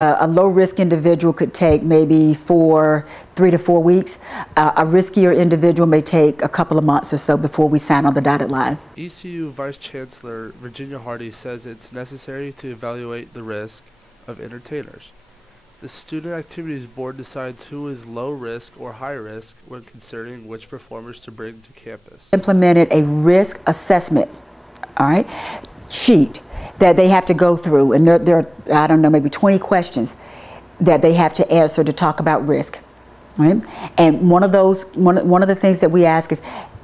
A low-risk individual could take maybe 3 to 4 weeks. A riskier individual may take a couple of months or so before we sign on the dotted line. ECU Vice Chancellor Virginia Hardy says it's necessary to evaluate the risk of entertainers. The Student Activities Board decides who is low risk or high risk when considering which performers to bring to campus. Implemented a risk assessment, all right, sheet that they have to go through, and there are, I don't know, maybe 20 questions that they have to answer to talk about risk, right? And one of the things that we ask is,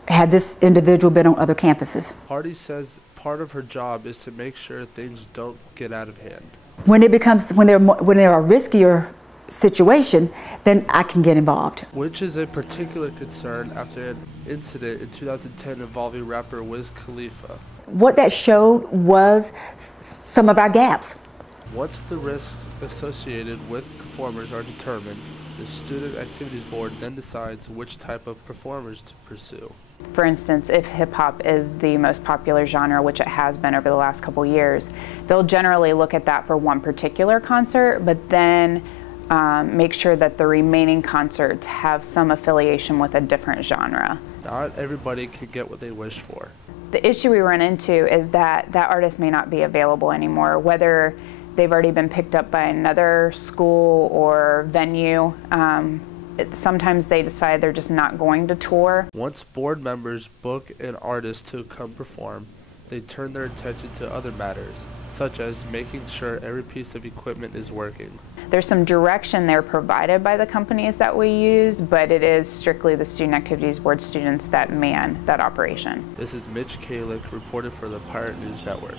had this individual been on other campuses? Hardy says part of her job is to make sure things don't get out of hand. When they're a riskier situation, then I can get involved. Which is a particular concern after an incident in 2010 involving rapper Wiz Khalifa. What that showed was some of our gaps. Once the risks associated with performers are determined, the Student Activities Board then decides which type of performers to pursue. For instance, if hip-hop is the most popular genre, which it has been over the last couple years, they'll generally look at that for one particular concert, but then make sure that the remaining concerts have some affiliation with a different genre. Not everybody can get what they wish for. The issue we run into is that that artist may not be available anymore, whether they've already been picked up by another school or venue. Sometimes they decide they're just not going to tour. Once board members book an artist to come perform, they turn their attention to other matters, such as making sure every piece of equipment is working. There's some direction there provided by the companies that we use, but it is strictly the Student Activities Board students that man that operation. This is Mitch Kalick, reported for the Pirate News Network.